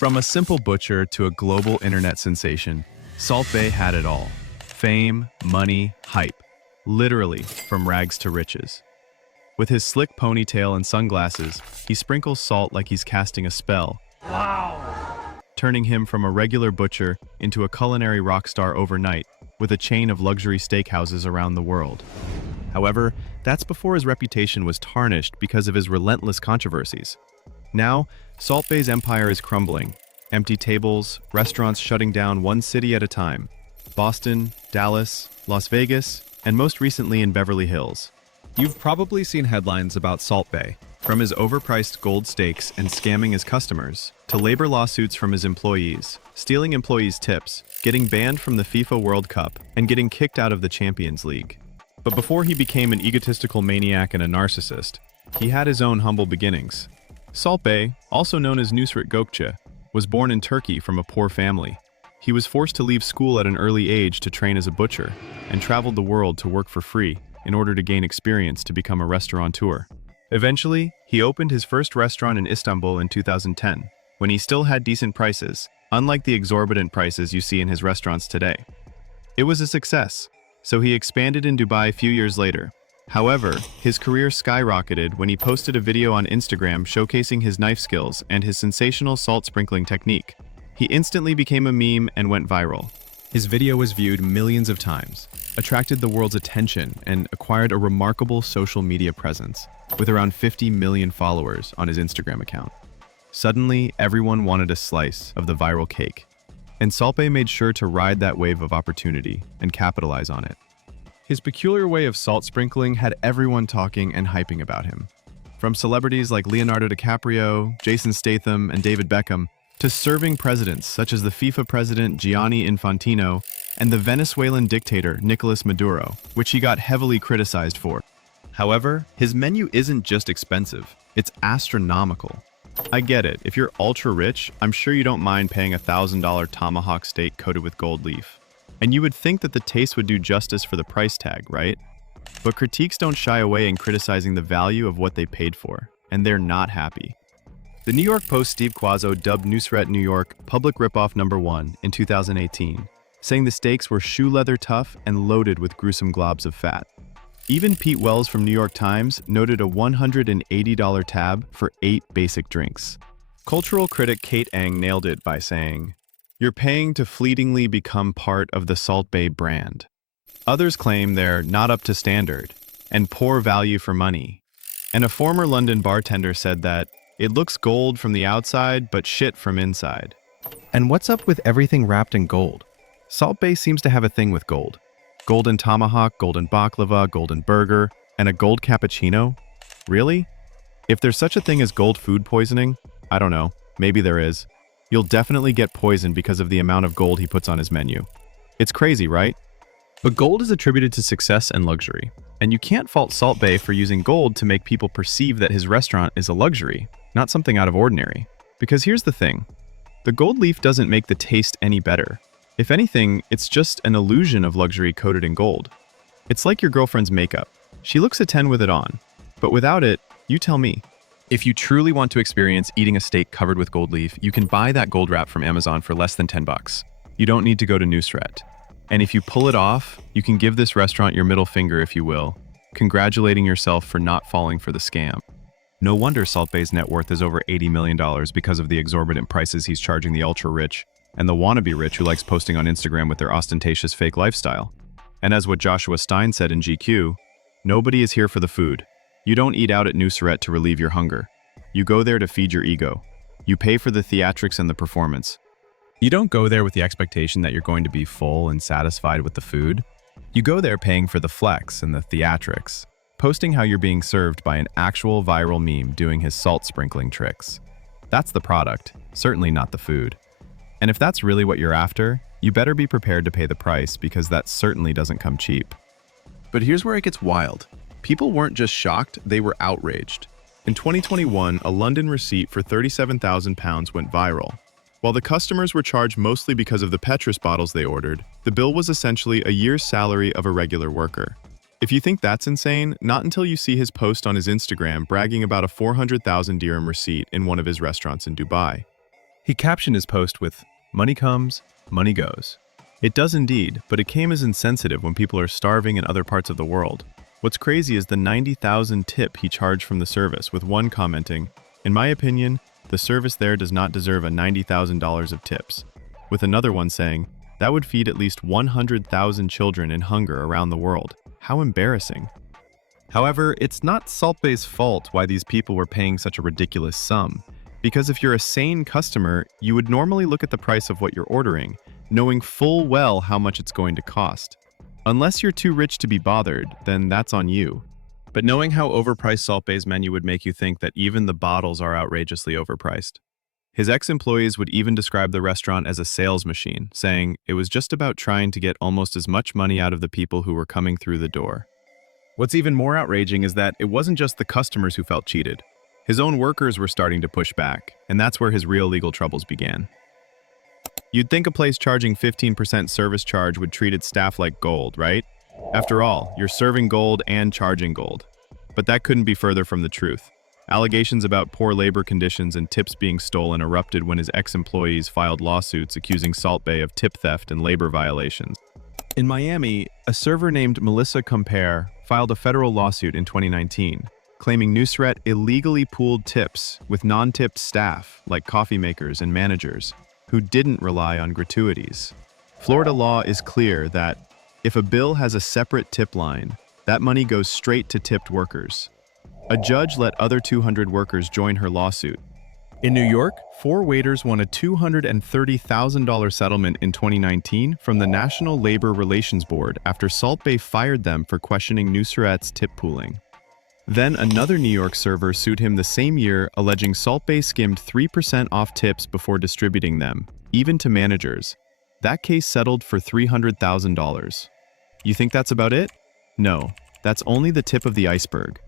From a simple butcher to a global internet sensation, Salt Bae had it all. Fame, money, hype. Literally, from rags to riches. With his slick ponytail and sunglasses, he sprinkles salt like he's casting a spell. Wow! Turning him from a regular butcher into a culinary rock star overnight, with a chain of luxury steakhouses around the world. However, that's before his reputation was tarnished because of his relentless controversies. Now, Salt Bae's empire is crumbling. Empty tables, restaurants shutting down one city at a time. Boston, Dallas, Las Vegas, and most recently in Beverly Hills. You've probably seen headlines about Salt Bae, from his overpriced gold steaks and scamming his customers, to labor lawsuits from his employees, stealing employees' tips, getting banned from the FIFA World Cup, and getting kicked out of the Champions League. But before he became an egotistical maniac and a narcissist, he had his own humble beginnings. Salt Bae, also known as Nusret Gokce, was born in Turkey from a poor family. He was forced to leave school at an early age to train as a butcher, and traveled the world to work for free in order to gain experience to become a restaurateur. Eventually, he opened his first restaurant in Istanbul in 2010, when he still had decent prices, unlike the exorbitant prices you see in his restaurants today. It was a success, so he expanded in Dubai a few years later. However, his career skyrocketed when he posted a video on Instagram showcasing his knife skills and his sensational salt sprinkling technique. He instantly became a meme and went viral. His video was viewed millions of times, attracted the world's attention, and acquired a remarkable social media presence, with around 50 million followers on his Instagram account. Suddenly, everyone wanted a slice of the viral cake, and Salt Bae made sure to ride that wave of opportunity and capitalize on it. His peculiar way of salt sprinkling had everyone talking and hyping about him. From celebrities like Leonardo DiCaprio, Jason Statham, and David Beckham, to serving presidents such as the FIFA president Gianni Infantino and the Venezuelan dictator Nicolas Maduro, which he got heavily criticized for. However, his menu isn't just expensive, it's astronomical. I get it, if you're ultra rich, I'm sure you don't mind paying a $1,000 tomahawk steak coated with gold leaf. And you would think that the taste would do justice for the price tag, right? But critiques don't shy away in criticizing the value of what they paid for, and they're not happy. The New York Post Steve Quazzo dubbed Nusr-et New York public ripoff #1 in 2018, saying the steaks were shoe leather tough and loaded with gruesome globs of fat. Even Pete Wells from New York Times noted a $180 tab for 8 basic drinks. Cultural critic Kate Ang nailed it by saying, "You're paying to fleetingly become part of the Salt Bae brand." Others claim they're not up to standard and poor value for money. And a former London bartender said that it looks gold from the outside, but shit from inside. And what's up with everything wrapped in gold? Salt Bae seems to have a thing with gold. Golden tomahawk, golden baklava, golden burger, and a gold cappuccino? Really? If there's such a thing as gold food poisoning, I don't know, maybe there is. You'll definitely get poisoned because of the amount of gold he puts on his menu. It's crazy, right? But gold is attributed to success and luxury, and you can't fault Salt Bae for using gold to make people perceive that his restaurant is a luxury, not something out of ordinary. Because here's the thing, the gold leaf doesn't make the taste any better. If anything, it's just an illusion of luxury coated in gold. It's like your girlfriend's makeup. She looks a 10 with it on, but without it, you tell me. If you truly want to experience eating a steak covered with gold leaf, you can buy that gold wrap from Amazon for less than $10. You don't need to go to Nusr-et. And if you pull it off, you can give this restaurant your middle finger, if you will, congratulating yourself for not falling for the scam. No wonder Salt Bae's net worth is over $80 million because of the exorbitant prices he's charging the ultra-rich and the wannabe rich who likes posting on Instagram with their ostentatious fake lifestyle. And as what Joshua Stein said in GQ, nobody is here for the food. You don't eat out at Nusr-et to relieve your hunger. You go there to feed your ego. You pay for the theatrics and the performance. You don't go there with the expectation that you're going to be full and satisfied with the food. You go there paying for the flex and the theatrics, posting how you're being served by an actual viral meme doing his salt sprinkling tricks. That's the product, certainly not the food. And if that's really what you're after, you better be prepared to pay the price because that certainly doesn't come cheap. But here's where it gets wild. People weren't just shocked, they were outraged. In 2021, a London receipt for £37,000 went viral. While the customers were charged mostly because of the Petrus bottles they ordered, the bill was essentially a year's salary of a regular worker. If you think that's insane, not until you see his post on his Instagram bragging about a 400,000 dirham receipt in one of his restaurants in Dubai. He captioned his post with, "Money comes, money goes." It does indeed, but it came as insensitive when people are starving in other parts of the world. What's crazy is the $90,000 tip he charged from the service, with one commenting, "In my opinion, the service there does not deserve a $90,000 of tips," with another one saying, "That would feed at least 100,000 children in hunger around the world. How embarrassing." However, it's not Salt Bae's fault why these people were paying such a ridiculous sum, because if you're a sane customer, you would normally look at the price of what you're ordering, knowing full well how much it's going to cost. Unless you're too rich to be bothered, then that's on you. But knowing how overpriced Salt Bae's menu would make you think that even the bottles are outrageously overpriced. His ex-employees would even describe the restaurant as a sales machine, saying it was just about trying to get almost as much money out of the people who were coming through the door. What's even more outraging is that it wasn't just the customers who felt cheated. His own workers were starting to push back, and that's where his real legal troubles began. You'd think a place charging 15% service charge would treat its staff like gold, right? After all, you're serving gold and charging gold. But that couldn't be further from the truth. Allegations about poor labor conditions and tips being stolen erupted when his ex-employees filed lawsuits accusing Salt Bae of tip theft and labor violations. In Miami, a server named Melissa Compare filed a federal lawsuit in 2019, claiming Nusret illegally pooled tips with non-tipped staff, like coffee makers and managers, who didn't rely on gratuities. Florida law is clear that if a bill has a separate tip line, that money goes straight to tipped workers. A judge let other 200 workers join her lawsuit. In New York, 4 waiters won a $230,000 settlement in 2019 from the National Labor Relations Board after Salt Bae fired them for questioning Nusret's tip pooling. Then another New York server sued him the same year, alleging Salt Bae skimmed 3% off tips before distributing them, even to managers. That case settled for $300,000. You think that's about it? No, that's only the tip of the iceberg.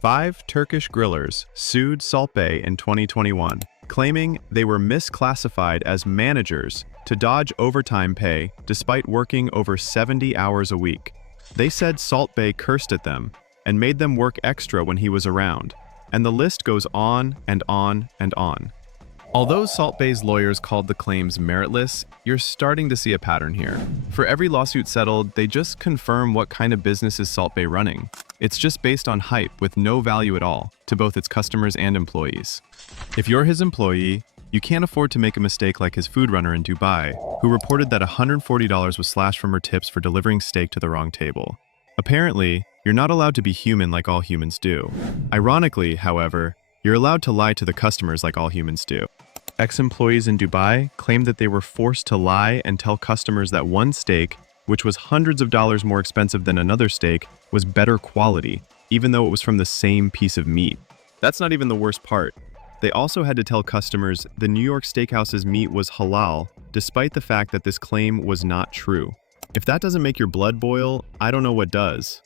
5 Turkish grillers sued Salt Bae in 2021, claiming they were misclassified as managers to dodge overtime pay despite working over 70 hours a week. They said Salt Bae cursed at them and made them work extra when he was around, and the list goes on and on and on. Although Salt Bae's lawyers called the claims meritless, you're starting to see a pattern here. For every lawsuit settled, they just confirm what kind of business is Salt Bae running. It's just based on hype with no value at all to both its customers and employees. If you're his employee, you can't afford to make a mistake like his food runner in Dubai, who reported that $140 was slashed from her tips for delivering steak to the wrong table. Apparently, you're not allowed to be human like all humans do. Ironically, however, you're allowed to lie to the customers like all humans do. Ex-employees in Dubai claimed that they were forced to lie and tell customers that one steak, which was hundreds of dollars more expensive than another steak, was better quality, even though it was from the same piece of meat. That's not even the worst part. They also had to tell customers the New York Steakhouse's meat was halal, despite the fact that this claim was not true. If that doesn't make your blood boil, I don't know what does.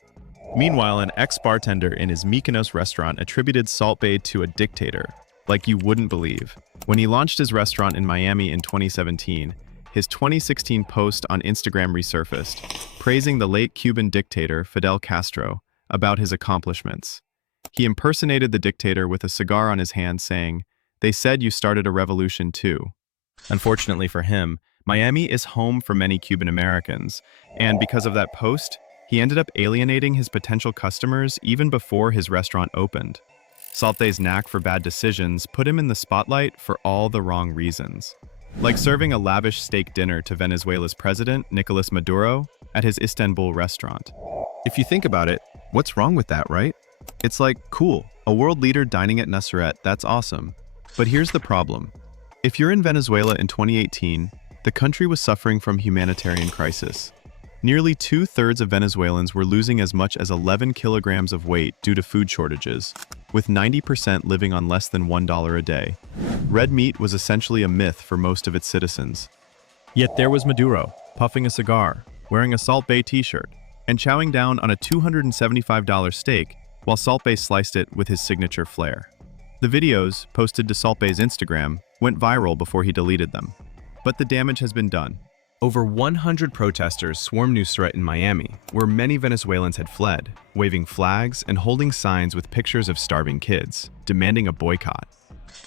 Meanwhile, an ex-bartender in his Mykonos restaurant attributed Salt Bae to a dictator, like you wouldn't believe. When he launched his restaurant in Miami in 2017, his 2016 post on Instagram resurfaced, praising the late Cuban dictator Fidel Castro about his accomplishments. He impersonated the dictator with a cigar on his hand, saying, "They said you started a revolution too." Unfortunately for him, Miami is home for many Cuban Americans, and because of that post, he ended up alienating his potential customers even before his restaurant opened. Salt Bae's knack for bad decisions put him in the spotlight for all the wrong reasons. Like serving a lavish steak dinner to Venezuela's president, Nicolas Maduro, at his Istanbul restaurant. If you think about it, what's wrong with that, right? It's like, cool, a world leader dining at Nusr-et, that's awesome. But here's the problem. If you're in Venezuela in 2018, the country was suffering from humanitarian crisis. Nearly 2/3 of Venezuelans were losing as much as 11 kilograms of weight due to food shortages, with 90% living on less than $1 a day. Red meat was essentially a myth for most of its citizens. Yet there was Maduro, puffing a cigar, wearing a Salt Bae t-shirt, and chowing down on a $275 steak while Salt Bae sliced it with his signature flair. The videos, posted to Salt Bae's Instagram, went viral before he deleted them. But the damage has been done. Over 100 protesters swarmed Nusret in Miami, where many Venezuelans had fled, waving flags and holding signs with pictures of starving kids, demanding a boycott.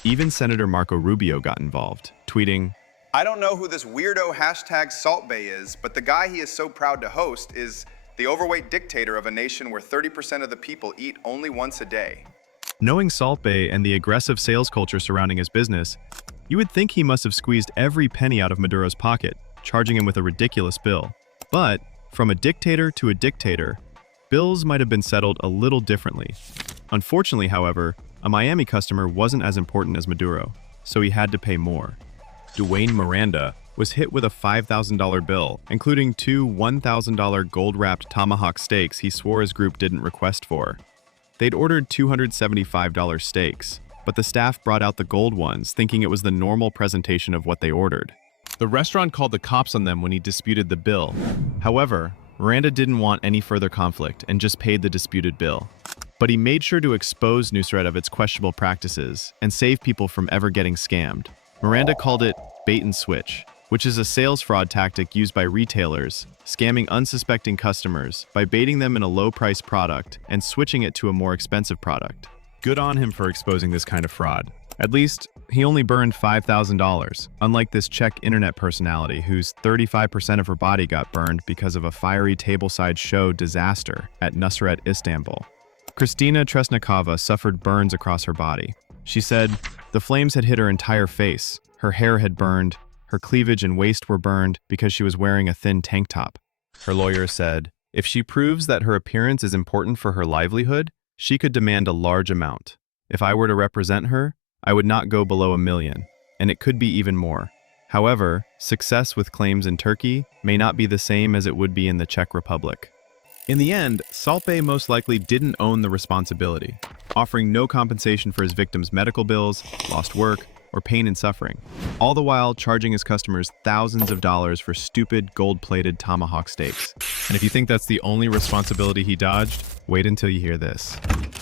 Even Senator Marco Rubio got involved, tweeting, "I don't know who this weirdo hashtag Salt Bae is, but the guy he is so proud to host is the overweight dictator of a nation where 30% of the people eat only once a day." Knowing Salt Bae and the aggressive sales culture surrounding his business, you would think he must have squeezed every penny out of Maduro's pocket, charging him with a ridiculous bill. But, from a dictator to a dictator, bills might have been settled a little differently. Unfortunately, however, a Miami customer wasn't as important as Maduro, so he had to pay more. Dwayne Miranda was hit with a $5,000 bill, including two $1,000 gold-wrapped tomahawk steaks he swore his group didn't request for. They'd ordered $275 steaks, but the staff brought out the gold ones, thinking it was the normal presentation of what they ordered. The restaurant called the cops on them when he disputed the bill. However, Miranda didn't want any further conflict and just paid the disputed bill. But he made sure to expose Nusret of its questionable practices and save people from ever getting scammed. Miranda called it bait and switch, which is a sales fraud tactic used by retailers, scamming unsuspecting customers by baiting them in a low-priced product and switching it to a more expensive product. Good on him for exposing this kind of fraud. At least, he only burned $5,000, unlike this Czech internet personality whose 35% of her body got burned because of a fiery tableside show disaster at Nusr-et, Istanbul. Kristina Tresnikova suffered burns across her body. She said the flames had hit her entire face, her hair had burned, her cleavage and waist were burned because she was wearing a thin tank top. Her lawyer said, if she proves that her appearance is important for her livelihood, she could demand a large amount. If I were to represent her, I would not go below $1 million, and it could be even more. However, success with claims in Turkey may not be the same as it would be in the Czech Republic. In the end, Salt Bae most likely didn't own the responsibility, offering no compensation for his victims' medical bills, lost work, or pain and suffering, all the while charging his customers thousands of dollars for stupid gold-plated tomahawk steaks. And if you think that's the only responsibility he dodged, wait until you hear this.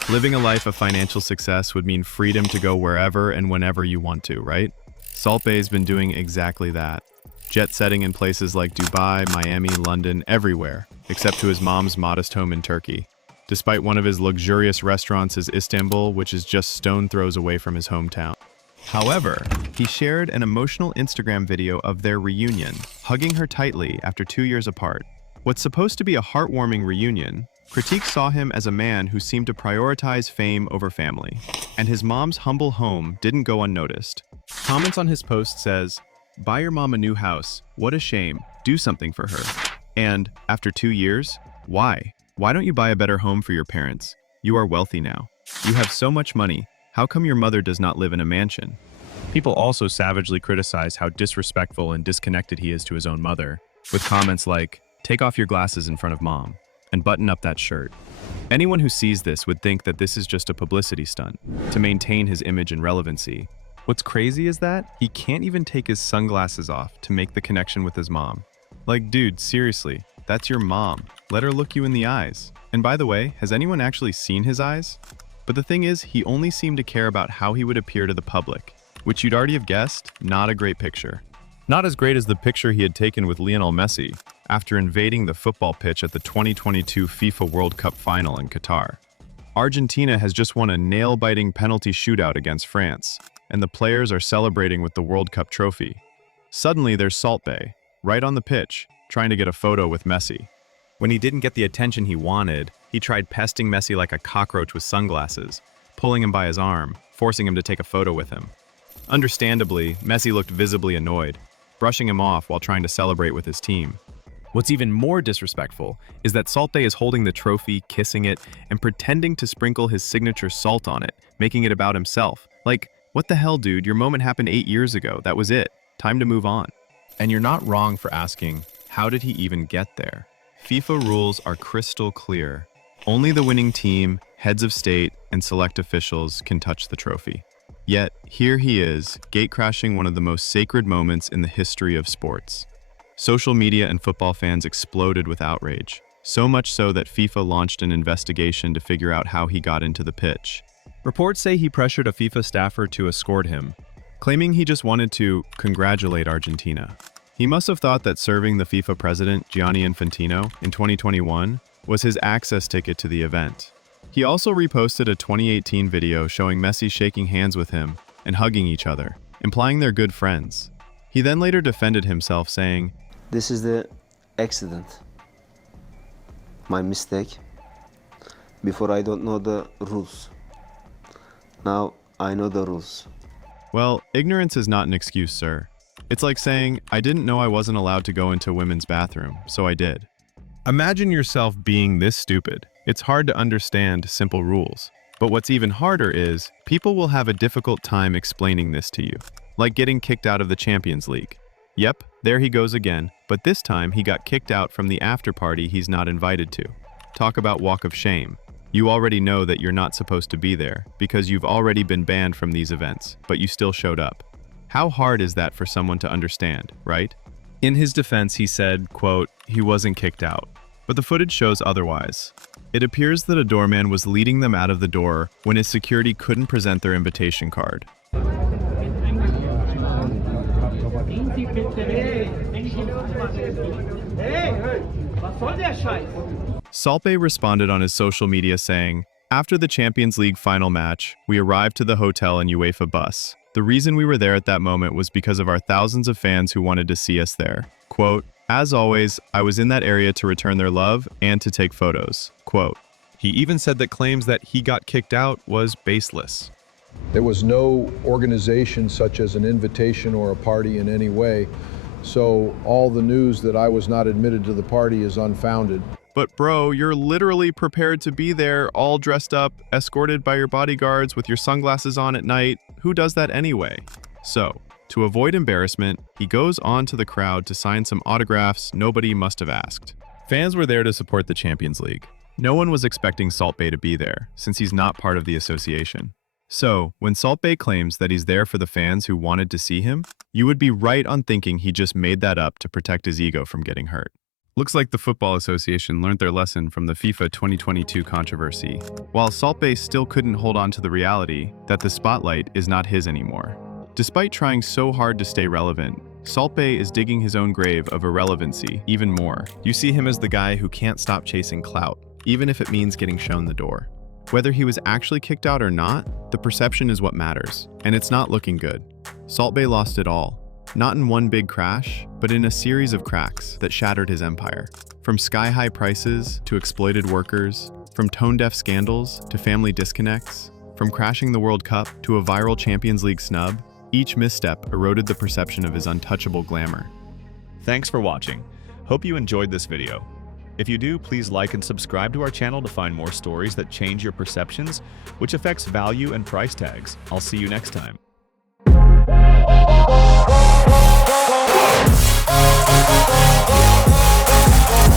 Living a life of financial success would mean freedom to go wherever and whenever you want to, right? Salt Bae's been doing exactly that. Jet-setting in places like Dubai, Miami, London, everywhere, except to his mom's modest home in Turkey. Despite one of his luxurious restaurants is Istanbul, which is just stone throws away from his hometown. However, he shared an emotional Instagram video of their reunion, hugging her tightly after 2 years apart. What's supposed to be a heartwarming reunion, critics saw him as a man who seemed to prioritize fame over family, and his mom's humble home didn't go unnoticed. Comments on his post says, "Buy your mom a new house, what a shame, do something for her." And, after 2 years, why? Why don't you buy a better home for your parents? You are wealthy now. You have so much money. How come your mother does not live in a mansion? People also savagely criticize how disrespectful and disconnected he is to his own mother, with comments like, "Take off your glasses in front of mom," and "Button up that shirt." Anyone who sees this would think that this is just a publicity stunt, to maintain his image and relevancy. What's crazy is that he can't even take his sunglasses off to make the connection with his mom. Like, dude, seriously, that's your mom. Let her look you in the eyes. And by the way, has anyone actually seen his eyes? But the thing is, he only seemed to care about how he would appear to the public, which you'd already have guessed, not a great picture. Not as great as the picture he had taken with Lionel Messi after invading the football pitch at the 2022 FIFA World Cup final in Qatar. Argentina has just won a nail-biting penalty shootout against France, and the players are celebrating with the World Cup trophy. Suddenly there's Salt Bae, right on the pitch, trying to get a photo with Messi. When he didn't get the attention he wanted, he tried pesting Messi like a cockroach with sunglasses, pulling him by his arm, forcing him to take a photo with him. Understandably, Messi looked visibly annoyed, brushing him off while trying to celebrate with his team. What's even more disrespectful is that Salt Bae is holding the trophy, kissing it, and pretending to sprinkle his signature salt on it, making it about himself. Like, what the hell, dude? Your moment happened 8 years ago. That was it. Time to move on. And you're not wrong for asking, how did he even get there? FIFA rules are crystal clear. Only the winning team, heads of state, and select officials can touch the trophy. Yet, here he is, gatecrashing one of the most sacred moments in the history of sports. Social media and football fans exploded with outrage, so much so that FIFA launched an investigation to figure out how he got into the pitch. Reports say he pressured a FIFA staffer to escort him, claiming he just wanted to congratulate Argentina. He must have thought that serving the FIFA president, Gianni Infantino, in 2021 was his access ticket to the event. He also reposted a 2018 video showing Messi shaking hands with him and hugging each other, implying they're good friends. He then later defended himself, saying, "This is the accident. My mistake. Before I don't know the rules. Now I know the rules." Well, ignorance is not an excuse, sir. It's like saying, I didn't know I wasn't allowed to go into women's bathroom, so I did. Imagine yourself being this stupid. It's hard to understand simple rules. But what's even harder is, people will have a difficult time explaining this to you. Like getting kicked out of the Champions League. Yep, there he goes again, but this time he got kicked out from the after party he's not invited to. Talk about walk of shame. You already know that you're not supposed to be there, because you've already been banned from these events, but you still showed up. How hard is that for someone to understand, right? In his defense, he said, quote, he wasn't kicked out. But the footage shows otherwise. It appears that a doorman was leading them out of the door when his security couldn't present their invitation card. Salt Bae responded on his social media saying, "After the Champions League final match, we arrived to the hotel in UEFA bus. The reason we were there at that moment was because of our thousands of fans who wanted to see us there. Quote, as always, I was in that area to return their love and to take photos." Quote. He even said that claims that he got kicked out was baseless. There was no organization such as an invitation or a party in any way, so all the news that I was not admitted to the party is unfounded. But bro, you're literally prepared to be there, all dressed up, escorted by your bodyguards with your sunglasses on at night. Who does that anyway? So, to avoid embarrassment, he goes on to the crowd to sign some autographs nobody must have asked. Fans were there to support the Champions League. No one was expecting Salt Bae to be there, since he's not part of the association. So, when Salt Bae claims that he's there for the fans who wanted to see him, you would be right on thinking he just made that up to protect his ego from getting hurt. Looks like the Football Association learned their lesson from the FIFA 2022 controversy, while Salt Bae still couldn't hold on to the reality that the spotlight is not his anymore. Despite trying so hard to stay relevant, Salt Bae is digging his own grave of irrelevancy even more. You see him as the guy who can't stop chasing clout, even if it means getting shown the door. Whether he was actually kicked out or not, the perception is what matters, and it's not looking good. Salt Bae lost it all. Not in one big crash, but in a series of cracks that shattered his empire. From sky-high prices to exploited workers, from tone-deaf scandals to family disconnects, from crashing the World Cup to a viral Champions League snub, each misstep eroded the perception of his untouchable glamour. Thanks for watching. Hope you enjoyed this video. If you do, please like and subscribe to our channel to find more stories that change your perceptions, which affects value and price tags. I'll see you next time.